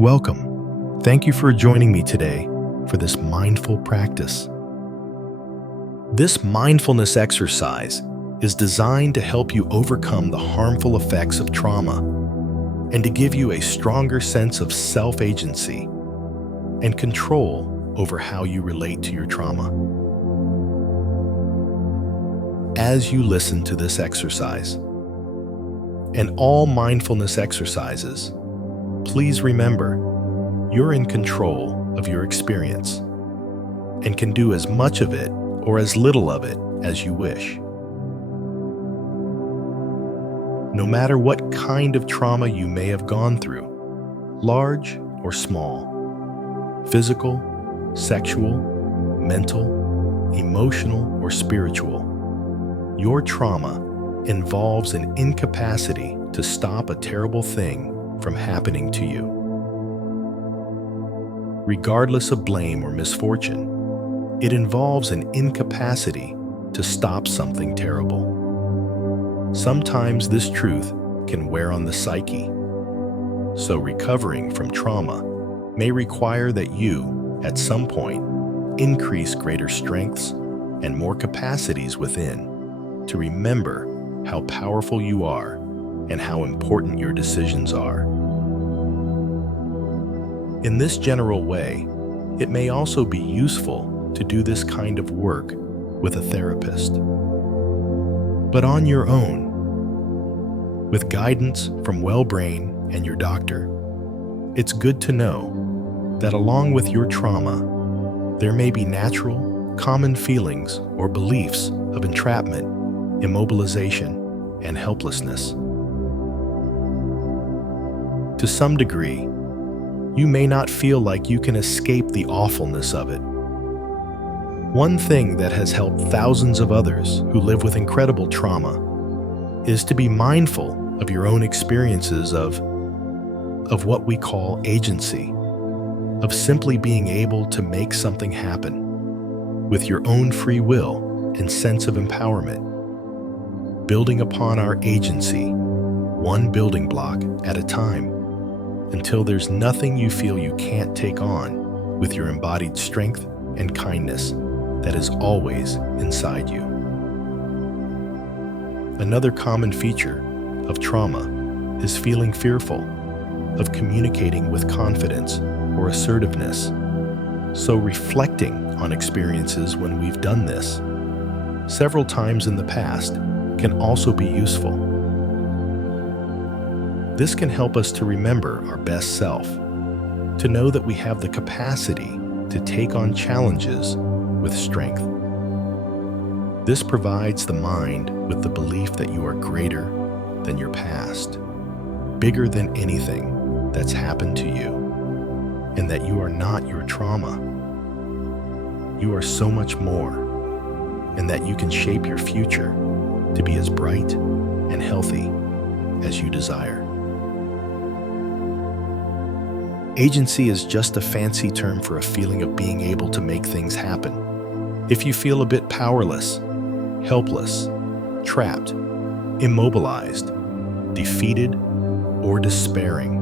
Welcome. Thank you for joining me today for this mindful practice. This mindfulness exercise is designed to help you overcome the harmful effects of trauma and to give you a stronger sense of self-agency and control over how you relate to your trauma. As you listen to this exercise, and all mindfulness exercises, please remember you're in control of your experience and can do as much of it or as little of it as you wish. No matter what kind of trauma you may have gone through, large or small, physical, sexual, mental, emotional, or spiritual, your trauma involves an incapacity to stop a terrible thing from happening to you. Regardless of blame or misfortune, it involves an incapacity to stop something terrible. Sometimes this truth can wear on the psyche, so recovering from trauma may require that you, at some point, increase greater strengths and more capacities within to remember how powerful you are and how important your decisions are. In this general way, it may also be useful to do this kind of work with a therapist. But on your own, with guidance from well-brain and your doctor, it's good to know that along with your trauma, there may be natural, common feelings or beliefs of entrapment, immobilization, and helplessness. To some degree, you may not feel like you can escape the awfulness of it. One thing that has helped thousands of others who live with incredible trauma is to be mindful of your own experiences of what we call agency, of simply being able to make something happen with your own free will and sense of empowerment, building upon our agency, one building block at a time, until there's nothing you feel you can't take on with your embodied strength and kindness that is always inside you. Another common feature of trauma is feeling fearful of communicating with confidence or assertiveness. So reflecting on experiences when we've done this several times in the past can also be useful. This can help us to remember our best self, to know that we have the capacity to take on challenges with strength. This provides the mind with the belief that you are greater than your past, bigger than anything that's happened to you, and that you are not your trauma. You are so much more, and that you can shape your future to be as bright and healthy as you desire. Agency is just a fancy term for a feeling of being able to make things happen. If you feel a bit powerless, helpless, trapped, immobilized, defeated, or despairing,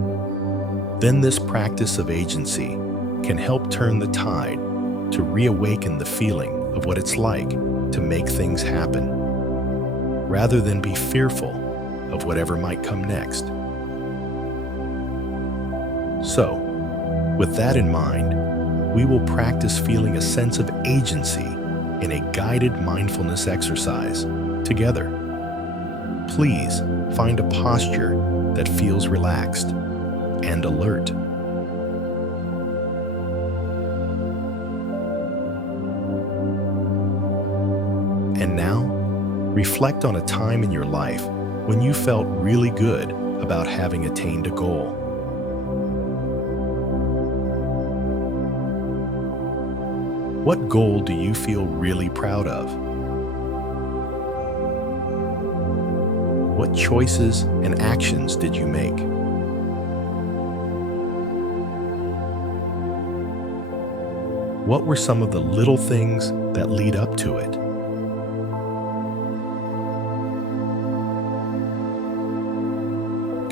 then this practice of agency can help turn the tide to reawaken the feeling of what it's like to make things happen, rather than be fearful of whatever might come next. So, with that in mind, we will practice feeling a sense of agency in a guided mindfulness exercise together. Please find a posture that feels relaxed and alert. And now, reflect on a time in your life when you felt really good about having attained a goal. What goal do you feel really proud of? What choices and actions did you make? What were some of the little things that lead up to it?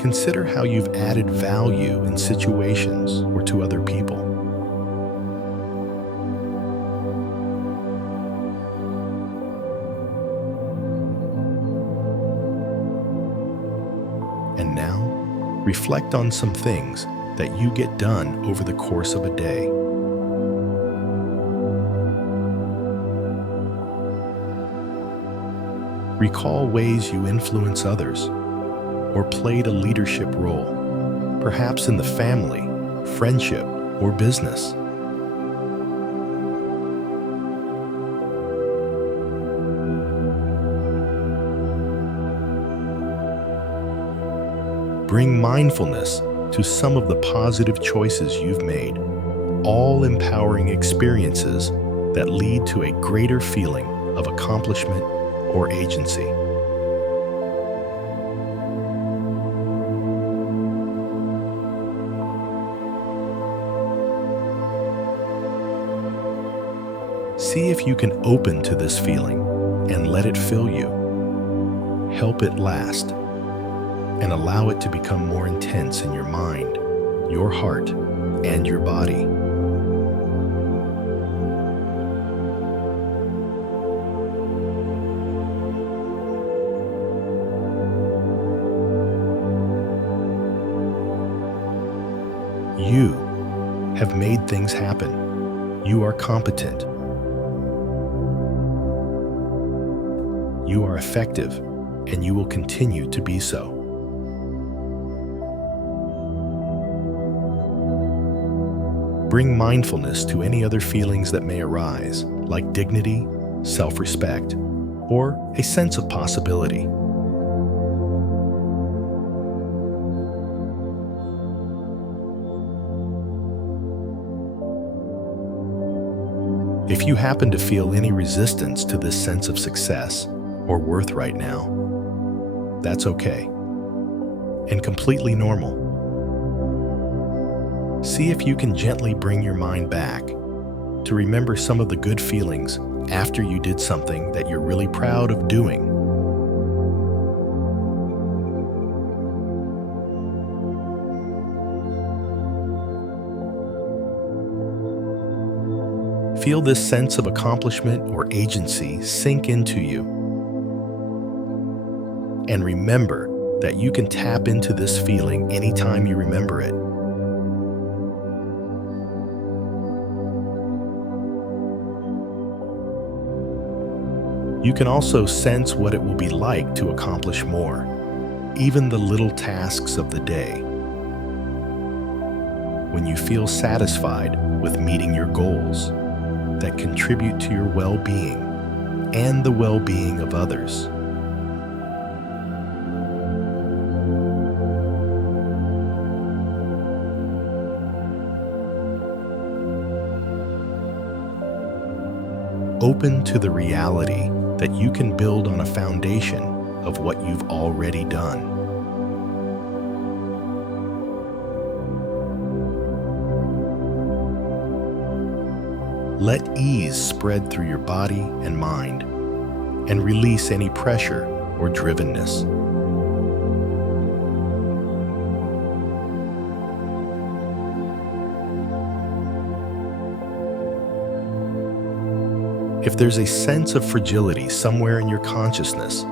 consider how you've added value in situations or to other people. And now, reflect on some things that you get done over the course of a day. Recall ways you influence others or played a leadership role, perhaps in the family, friendship, or business. Bring mindfulness to some of the positive choices you've made, all empowering experiences that lead to a greater feeling of accomplishment or agency. See if you can open to this feeling and let it fill you. Help it last, and allow it to become more intense in your mind, your heart, and your body. You have made things happen. You are competent. You are effective, and you will continue to be so. Bring mindfulness to any other feelings that may arise, like dignity, self-respect, or a sense of possibility. If you happen to feel any resistance to this sense of success or worth right now, that's okay and completely normal. See if you can gently bring your mind back to remember some of the good feelings after you did something that you're really proud of doing. Feel this sense of accomplishment or agency sink into you. And remember that you can tap into this feeling anytime you remember it. You can also sense what it will be like to accomplish more, even the little tasks of the day. When you feel satisfied with meeting your goals that contribute to your well-being and the well-being of others. Open to the reality that you can build on a foundation of what you've already done. Let ease spread through your body and mind, and release any pressure or drivenness. If there's a sense of fragility somewhere in your consciousness,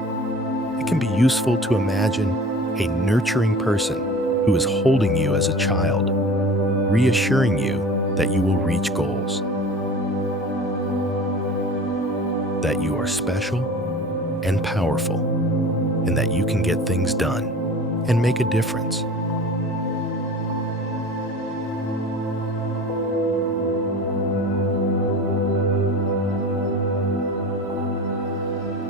it can be useful to imagine a nurturing person who is holding you as a child, reassuring you that you will reach goals, that you are special and powerful, and that you can get things done and make a difference.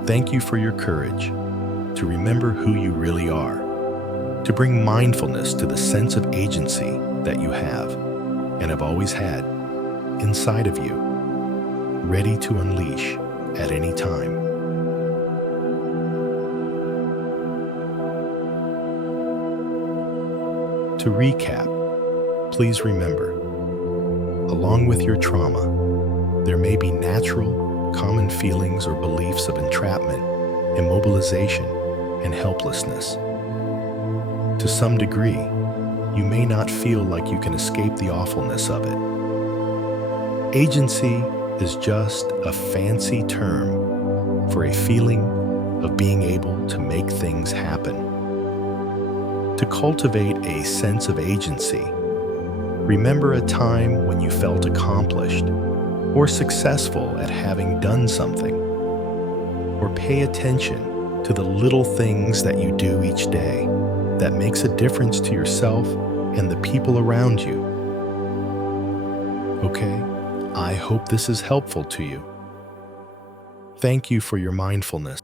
Thank you for your courage to remember who you really are, to bring mindfulness to the sense of agency that you have and have always had inside of you, ready to unleash at any time. To recap, please remember, along with your trauma, there may be natural, common feelings or beliefs of entrapment, immobilization, and helplessness. To some degree, you may not feel like you can escape the awfulness of it. Agency is just a fancy term for a feeling of being able to make things happen. To cultivate a sense of agency, remember a time when you felt accomplished or successful at having done something, or pay attention to the little things that you do each day that makes a difference to yourself and the people around you. Okay, I hope this is helpful to you. Thank you for your mindfulness.